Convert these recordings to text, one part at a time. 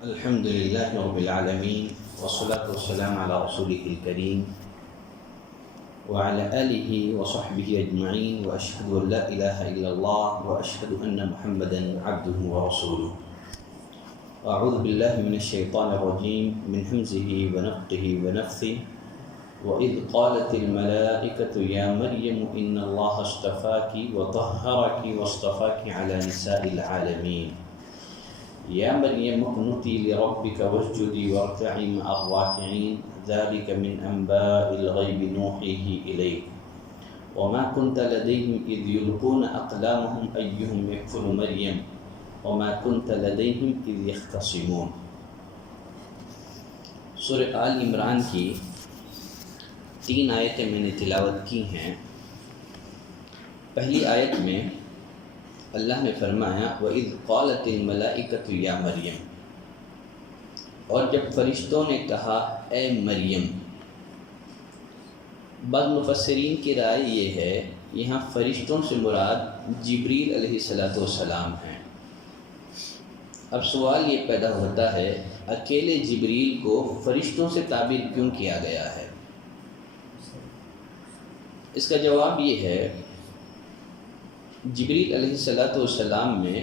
الحمد لله رب العالمين والصلاة والسلام على رسوله الكريم وعلى آله وصحبه أجمعين وأشهد أن لا إله إلا الله وأشهد أن محمدا عبده ورسوله. أعوذ بالله من الشيطان الرجيم من همزه ونفخه ونفثه. وإذ قالت الملائكة يا مريم إن الله اصطفاك وطهرك واصطفاك على نساء العالمين. يا مريم اقنتي لربك واسجدي واركعي مع الراكعين. ذلك من أنباء الغيب نوحيه إليك وما كنت لديهم إذ يلقون أقلامهم أيهم يكفل مريم وما كنت لديهم إذ يختصمون. سورہ آل عمران کی 3 آیتیں میں نے تلاوت کی ہیں. پہلی آیت میں اللہ نے فرمایا وَإِذْ قَالَتِ الْمَلَائِكَةُ يَا مَرْيَمْ، اور جب فرشتوں نے کہا اے مریم. بعض مفسرین کی رائے یہ ہے یہاں فرشتوں سے مراد جبریل علیہ السلام ہیں. اب سوال یہ پیدا ہوتا ہے اکیلے جبریل کو فرشتوں سے تعبیر کیوں کیا گیا ہے؟ اس کا جواب یہ ہے جبریل علیہ السلام میں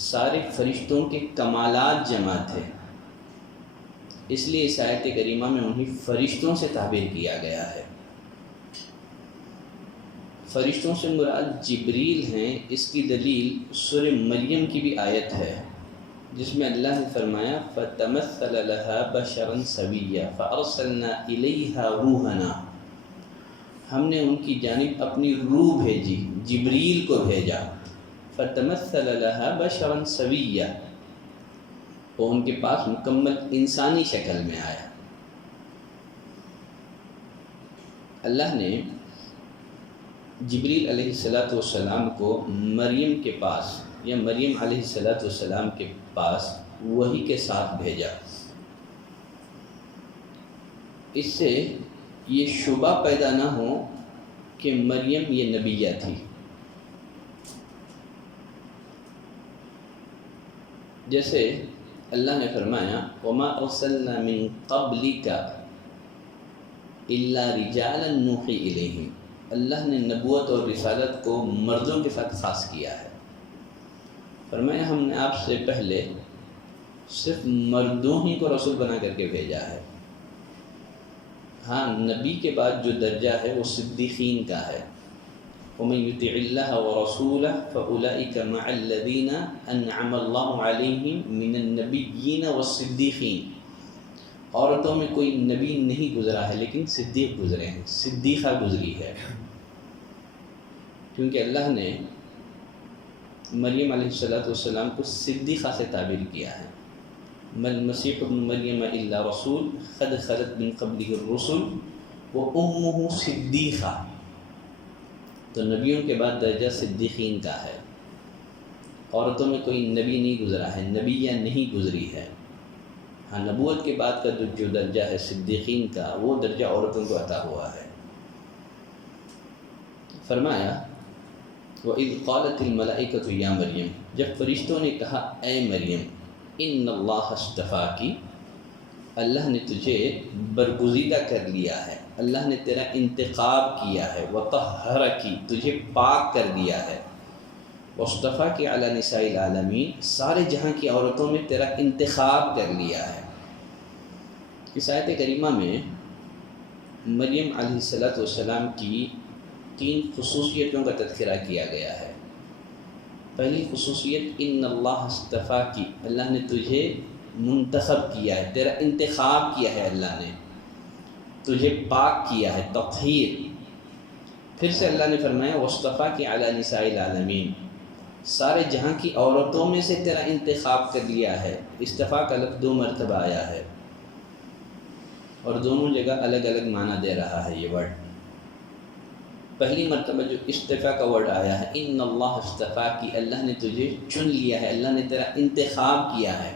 سارے فرشتوں کے کمالات جمع تھے، اس لیے اس آیت کریمہ میں انہیں فرشتوں سے تعبیر کیا گیا ہے. فرشتوں سے مراد جبریل ہیں. اس کی دلیل سورہ مریم کی بھی آیت ہے جس میں اللہ نے فرمایا فَتَمَثَّلَ لَهَا بَشَرًا سَوِيًّا فَأَرْسَلْنَا إِلَيْهَا رُوحَنَا، ہم نے ان کی جانب اپنی روح بھیجی، جبریل کو بھیجا. فَتَمَثَّلَ لَهَا بَشَرًا سَوِيًّا، وہ ان کے پاس مکمل انسانی شکل میں آیا. اللہ نے جبریل علیہ السلام کو مریم کے پاس یا مریم علیہ السلام کے پاس وحی کے ساتھ بھیجا. اس سے یہ شبہ پیدا نہ ہو کہ مریم یہ نبیہ تھی. جیسے اللہ نے فرمایا وَمَا أَرْسَلْنَا مِن قَبْلِكَ إِلَّا رِجَالًا نُوحِي إِلَيْهِمْ، اللہ نے نبوت اور رسالت کو مردوں کے ساتھ خاص کیا ہے. فرمایا ہم نے آپ سے پہلے صرف مردوں ہی کو رسول بنا کر کے بھیجا ہے. ہاں، نبی کے بعد جو درجہ ہے وہ صدیقین کا ہے. وَمَن يُطِعِ اللَّهَ وَرَسُولَهُ فَأُولَئِكَ مَعَ الَّذِينَ أَنْعَمَ اللَّهُ عَلَيْهِمْ مِنَ النَّبِيِّينَ وَالصِّدِّيقِينَ. عورتوں میں کوئی نبی نہیں گزرا ہے لیکن صدیق گزرے ہیں، صدیقہ گزری ہے. کیونکہ اللہ نے مریم علیہ السلام کو صدیقہ سے تعبیر کیا ہے. مَا الْمَسِيحُ ابْنُ مَرْيَمَ إِلَّا رَسُولٌ قَدْ خَلَتْ مِن قَبْلِهِ الرُّسُلُ وَأُمُّهُ صِدِّيقَةٌ. تو نبیوں کے بعد درجہ صدیقین کا ہے. عورتوں میں کوئی نبی نہیں گزرا ہے، نبیہ نہیں گزری ہے. ہاں، نبوت کے بعد کا جو درجہ ہے صدیقین کا، وہ درجہ عورتوں کو عطا ہوا ہے. فرمایا وَإِذْ قَالَتِ الْمَلَائِكَةُ يَا مَرْيَمْ، جب فرشتوں نے کہا اے مریم إِنَّ اللَّهَ اصْطَفَاكِ، اللہ نے تجھے برگزیدہ کر لیا ہے، اللہ نے تیرا انتخاب کیا ہے. وَطَهَّرَكِ، تجھے پاک کر دیا ہے. وَاصْطَفَاكِ عَلَى نِسَاءِ الْعَالَمِينَ، سارے جہاں کی عورتوں میں تیرا انتخاب کر لیا ہے. اس آیت کریمہ میں مریم علیہ السلام کی 3 خصوصیتوں کا تذکرہ کیا گیا ہے. پہلی خصوصیت ان اللہ اصطفاکی، اللہ نے تجھے منتخب کیا ہے، تیرا انتخاب کیا ہے، اللہ نے تجھے پاک کیا ہے، تطہیر. پھر سے اللہ نے فرمایا واصطفاکی علی نساء العالمین، سارے جہاں کی عورتوں میں سے تیرا انتخاب کر لیا ہے. اصطفاء کا لفظ 2 مرتبہ آیا ہے اور دونوں جگہ الگ الگ معنی دے رہا ہے یہ ورڈ. پہلی مرتبہ جو اصطفاء کا ورڈ آیا ہے ان اللہ اصطفیٰ کی، اللہ نے تجھے چن لیا ہے، اللہ نے تیرا انتخاب کیا ہے.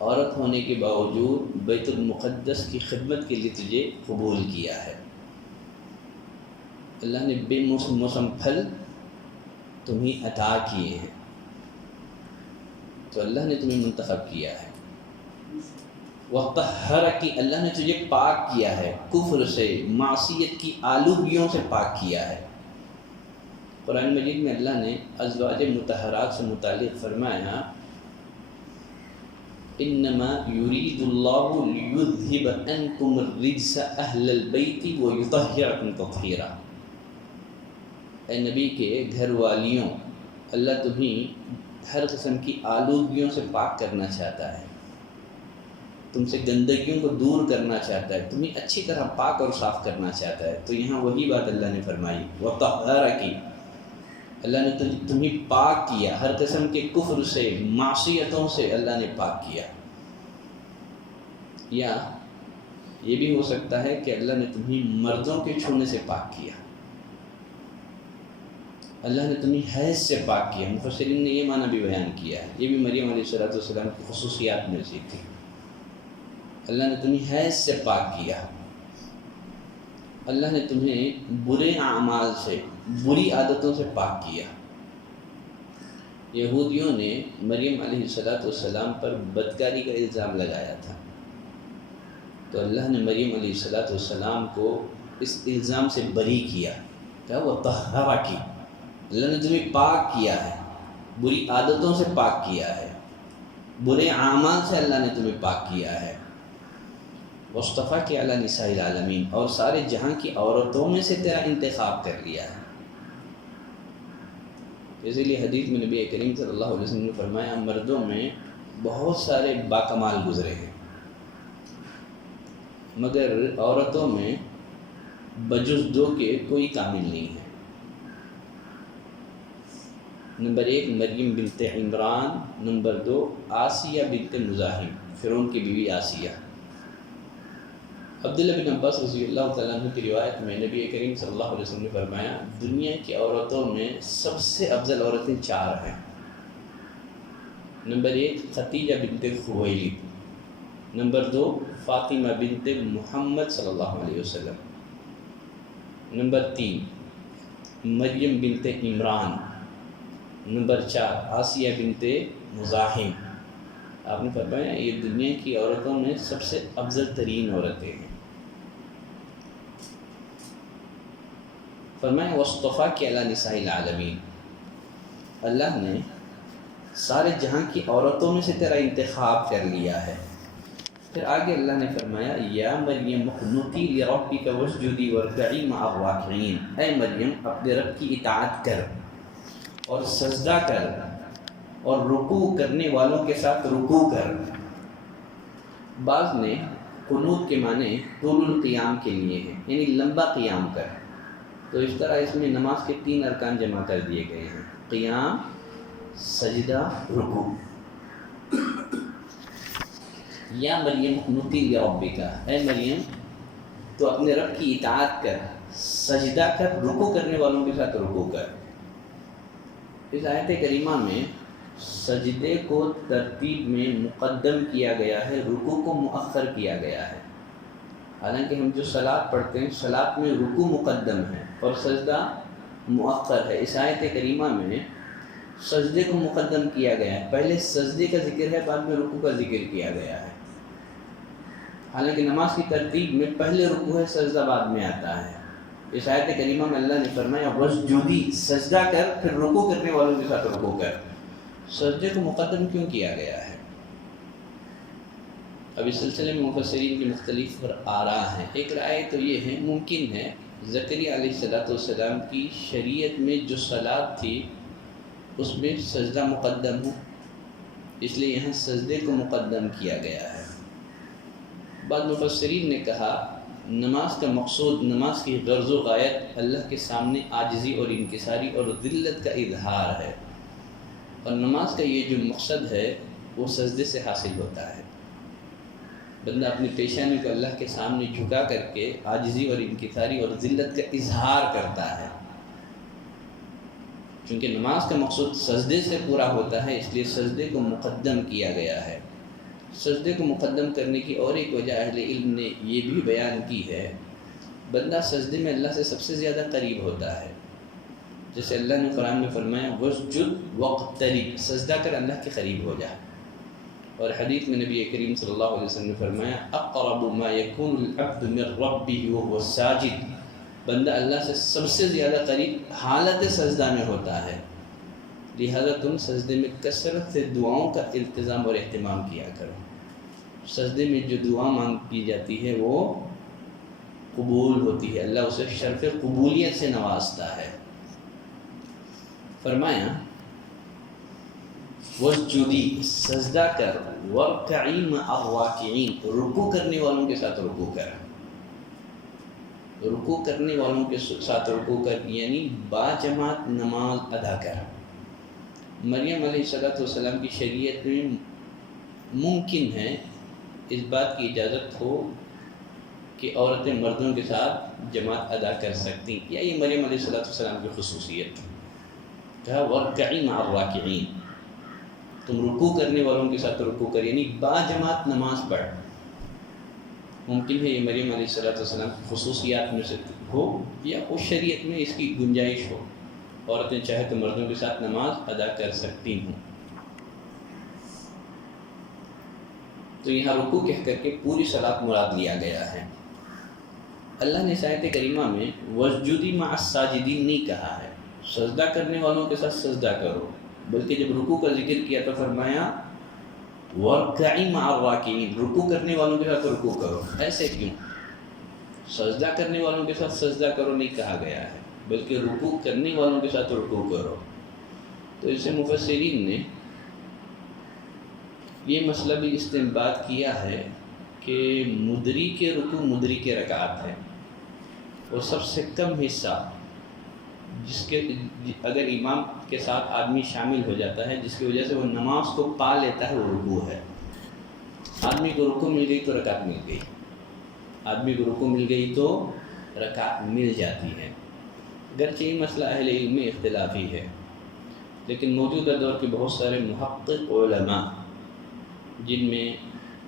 عورت ہونے کے باوجود بیت المقدس کی خدمت کے لیے تجھے قبول کیا ہے. اللہ نے بے موسم پھل تمہیں عطا کیے ہیں، تو اللہ نے تمہیں منتخب کیا ہے. وَطَهَّرَكِ اللہ نے تجھے پاک کیا ہے، کفر سے، معصیت کی آلودگیوں سے پاک کیا ہے۔ قرآن مجید میں اللہ نے ازواج مطہرات سے متعلق فرمایا انما یرید اللہ لیذھب عنکم الرجس اہل البیت ویطہرکم تطہیرا۔ اے نبی کے گھر والیوں، اللہ تمہیں ہر قسم کی آلودگیوں سے پاک کرنا چاہتا ہے، تم سے گندگیوں کو دور کرنا چاہتا ہے، تمہیں اچھی طرح پاک اور صاف کرنا چاہتا ہے۔ تو یہاں وہی بات اللہ نے فرمائی، وطہرکی، اللہ نے تمہیں پاک کیا، ہر قسم کے کفر سے، معصیتوں سے اللہ نے پاک کیا۔ یا یہ بھی ہو سکتا ہے کہ اللہ نے تمہیں مردوں کے چھونے سے پاک کیا، اللہ نے تمہیں حیض سے پاک کیا۔ مفسرین نے یہ معنی بھی بیان کیا ہے، یہ بھی مریم علیہ السلام کی خصوصیات میں سے تھی۔ اللہ نے تمہیں حیض سے پاک کیا، اللہ نے تمہیں برے اعمال سے، بری عادتوں سے پاک کیا۔ یہودیوں نے مریم علیہ السلام پر بدکاری کا الزام لگایا تھا، تو اللہ نے مریم علیہ السلام کو اس الزام سے بری کیا، کیا وہ طہارہ کی، اللہ نے تمہیں پاک کیا ہے، بری عادتوں سے پاک کیا ہے، برے اعمال سے اللہ نے تمہیں پاک کیا ہے۔ مصطفیٰ کے علی نساء العالمین، اور سارے جہاں کی عورتوں میں سے تیرا انتخاب کر لیا ہے۔ اسی لیے حدیث میں نبی کریم صلی اللہ علیہ وسلم نے فرمایا مردوں میں بہت سارے باکمال گزرے ہیں، مگر عورتوں میں بجز دو کے کوئی کامل نہیں ہے۔ نمبر 1 مریم بنت عمران، نمبر 2 آسیہ بنت مزاحم، فرعون کی بیوی آسیہ۔ عبداللہ بن عباس رضی اللہ تعالیٰ عنہ کی روایت میں نبی کریم صلی اللہ علیہ وسلم نے فرمایا دنیا کی عورتوں میں سب سے افضل عورتیں 4 ہیں۔ نمبر 1 خدیجہ بنت خویلد، نمبر 2 فاطمہ بنت محمد صلی اللہ علیہ وسلم، نمبر 3 مریم بنت عمران، نمبر 4 آسیہ بنت مزاحم۔ آپ نے فرمایا یہ دنیا کی عورتوں میں سب سے افضل ترین عورتیں ہیں۔ فرمایا وصطفیٰ کے علی نساء العالمین، اللہ نے سارے جہاں کی عورتوں میں سے تیرا انتخاب کر لیا ہے۔ پھر آگے اللہ نے فرمایا یا مریم اقنتی لربک واسجدی وارکعی مع الراکعین، اے مریم اپنے رب کی اطاعت کر اور سجدہ کر اور رکوع کرنے والوں کے ساتھ رکوع کر۔ بعض نے قنوت کے معنی طول القیام کے لیے ہیں، یعنی لمبا قیام کر، تو اس طرح اس میں نماز کے 3 ارکان جمع کر دیے گئے ہیں، قیام، سجدہ، رکوع۔ یا مریم اقنتی لربک، اے مریم تو اپنے رب کی اطاعت کر، سجدہ کر، رکوع کرنے والوں کے ساتھ رکوع کر۔ اس آیت کریمہ میں سجدے کو ترتیب میں مقدم کیا گیا ہے، رکوع کو مؤخر کیا گیا ہے۔ حالانکہ ہم جو صلاۃ پڑھتے ہیں صلاۃ میں رکوع مقدم ہے اور سجدہ مؤخر ہے، اس آیت کریمہ میں سجدے کو مقدم کیا گیا ہے، پہلے سجدے کا ذکر ہے، بعد میں رکوع کا ذکر کیا گیا ہے۔ حالانکہ نماز کی ترتیب میں پہلے رکوع ہے، سجدہ بعد میں آتا ہے۔ اس آیت کریمہ میں اللہ نے فرمایا واسجدی، سجدہ کر، پھر رکوع کرنے والوں کے ساتھ رکوع کر۔ سجدے کو مقدم کیوں کیا گیا ہے؟ اب اس سلسلے میں مفسرین کی مختلف آراء ہیں۔ ایک رائے تو یہ ہے ممکن ہے زکریا علیہ السلام کی شریعت میں جو صلاۃ تھی اس میں سجدہ مقدم ہو، اس لیے یہاں سجدے کو مقدم کیا گیا ہے۔ بعض مفسرین نے کہا نماز کا مقصود، نماز کی غرض و غایت اللہ کے سامنے عاجزی اور انکساری اور ذلت کا اظہار ہے، اور نماز کا یہ جو مقصد ہے وہ سجدے سے حاصل ہوتا ہے۔ بندہ اپنی پیشانی کو اللہ کے سامنے جھکا کر کے عاجزی اور انکساری اور ذلت کا اظہار کرتا ہے۔ چونکہ نماز کا مقصود سجدے سے پورا ہوتا ہے، اس لیے سجدے کو مقدم کیا گیا ہے۔ سجدے کو مقدم کرنے کی اور ایک وجہ اہل علم نے یہ بھی بیان کی ہے، بندہ سجدے میں اللہ سے سب سے زیادہ قریب ہوتا ہے۔ جیسے اللہ نے قرآن میں فرمایا واسجد واقترب، سجدہ کر اللہ کے قریب ہو جا۔ اور حدیث میں نبی کریم صلی اللہ علیہ وسلم نے فرمایا اقرب ما یکون العبد من ربہ وهو ساجد، بندہ اللہ سے سب سے زیادہ قریب حالت سجدہ میں ہوتا ہے، لہذا تم سجدے میں کثرت سے دعاؤں کا التزام اور اہتمام کیا کرو۔ سجدے میں جو دعا مانگ کی جاتی ہے وہ قبول ہوتی ہے، اللہ اسے شرف قبولیت سے نوازتا ہے۔ فرمایا وَاسْجُدِي، سجدہ کر، وَارْكَعِي مَعَ الرَّاكِعِينَ، رکوع کرنے والوں کے ساتھ رکوع کر، رکوع کرنے والوں کے ساتھ رکوع کر یعنی باجماعت نماز ادا کر۔ مریم علیہ السلام کی شریعت میں ممکن ہے اس بات کی اجازت ہو کہ عورتیں مردوں کے ساتھ جماعت ادا کر سکتی، یا یہ مریم علیہ السلام کی خصوصیت کہا وَارْكَعِي مَعَ الرَّاكِعِينَ، تم رکوع کرنے والوں کے ساتھ رکوع کر یعنی باجماعت نماز پڑھ۔ ممکن ہے یہ مریم علیہ السلام کی خصوصیات میں سے ہو یا اس شریعت میں اس کی گنجائش ہو، عورتیں چاہے تو مردوں کے ساتھ نماز ادا کر سکتی ہوں۔ تو یہاں رکوع کہہ کر کے پوری صلاۃ مراد لیا گیا ہے۔ اللہ نے آیت کریمہ میں وَاسْجُدِي مَعَ السَّاجِدِينَ نہیں کہا ہے سجدہ کرنے والوں کے ساتھ سجدہ کرو، بلکہ جب رکوع کا ذکر کیا تو فرمایا وَارْكَعِي مَعَ الرَّاكِعِينَ، رکوع کرنے والوں کے ساتھ رکوع کرو۔ ایسے کیوں؟ سجدہ کرنے والوں کے ساتھ سجدہ کرو نہیں کہا گیا ہے، بلکہ رکوع کرنے والوں کے ساتھ رکوع کرو۔ تو اس سے مفسرین نے یہ مسئلہ بھی استنباط کیا ہے کہ مدری کے رکوع مدری کے رکعات ہے، اور سب سے کم حصہ جس کے اگر امام کے ساتھ آدمی شامل ہو جاتا ہے جس کی وجہ سے وہ نماز کو پا لیتا ہے، وہ رکوع ہے۔ آدمی کو رکوع مل گئی تو رکعت مل گئی، آدمی کو رکوع مل گئی تو رکعت مل جاتی ہے۔ گرچہ یہ مسئلہ اہل علم میں اختلافی ہے، لیکن موجودہ دور کے بہت سارے محقق علماء جن میں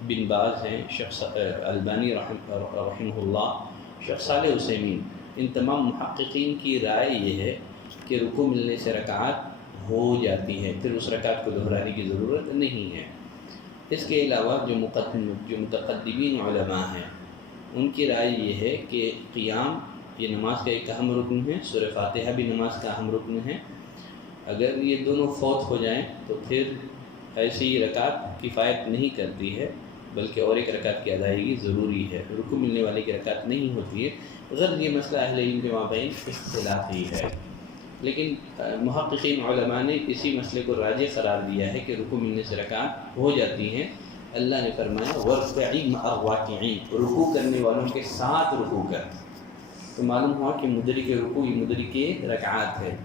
بن باز ہیں، شیخ البانی رحمہ اللہ، شیخ صالح عثیمین، ان تمام محققین کی رائے یہ ہے کہ رکوع ملنے سے رکعت ہو جاتی ہے، پھر اس رکعت کو دہرانے کی ضرورت نہیں ہے۔ اس کے علاوہ جو متقدمین علماء ہیں ان کی رائے یہ ہے کہ قیام یہ نماز کا ایک اہم رکن ہے، سورہ فاتحہ بھی نماز کا اہم رکن ہے، اگر یہ دونوں فوت ہو جائیں تو پھر ایسی رکعت کفایت نہیں کرتی ہے، بلکہ اور ایک رکعت کی ادائیگی ضروری ہے، رکوع ملنے والی کی رکعت نہیں ہوتی ہے۔ غرض یہ مسئلہ اہل علم کے مابین اختلافی ہے، لیکن محققین علماء نے اسی مسئلے کو راجح قرار دیا ہے کہ رکوع ملنے سے رکعت ہو جاتی ہیں۔ اللہ نے فرمایا وَارْكَعِي مَعَ الرَّاكِعِينَ، رکوع کرنے والوں کے ساتھ رکوع کر، تو معلوم ہوا کہ مدری کے رکوع یہ مدری کے رکعات ہے،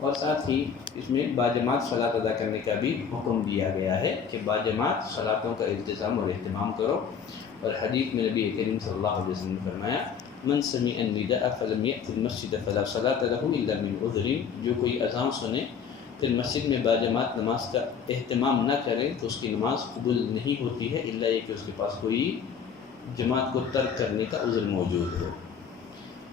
اور ساتھ ہی اس میں باجماعت صلاۃ ادا کرنے کا بھی حکم دیا گیا ہے کہ باجماعت صلاتوں کا التزام اور اہتمام کرو۔ اور حدیث میں نبی کریم صلی اللہ علیہ وسلم نے فرمایا من سمع النداء فلم يأت المسجد فلا صلاة له إلا من عذر، جو کوئی اذان سنے پھر مسجد میں باجماعت نماز کا اہتمام نہ کرے تو اس کی نماز قبول نہیں ہوتی ہے، الا یہ کہ اس کے پاس کوئی جماعت کو ترک کرنے کا عذر موجود ہو۔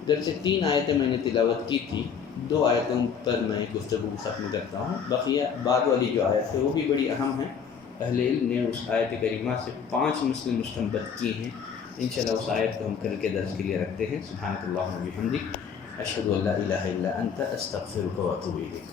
گرچہ 3 آیتیں میں نے تلاوت کی تھی، 2 آیتوں پر میں گفتگو ختم کرتا ہوں، بقیہ بعد والی جو آیت ہے وہ بھی بڑی اہم ہے۔ اہل علم نے اس آیت کریمہ سے 5 مسئلے مستنبط کی ہیں، انشاءاللہ اس آیت کو ہم کل کے درس کے لیے رکھتے ہیں۔ سبحانک اللہم و بحمدک، اشہد ان لا الہ الا انت، استغفرک و اتوب الیک۔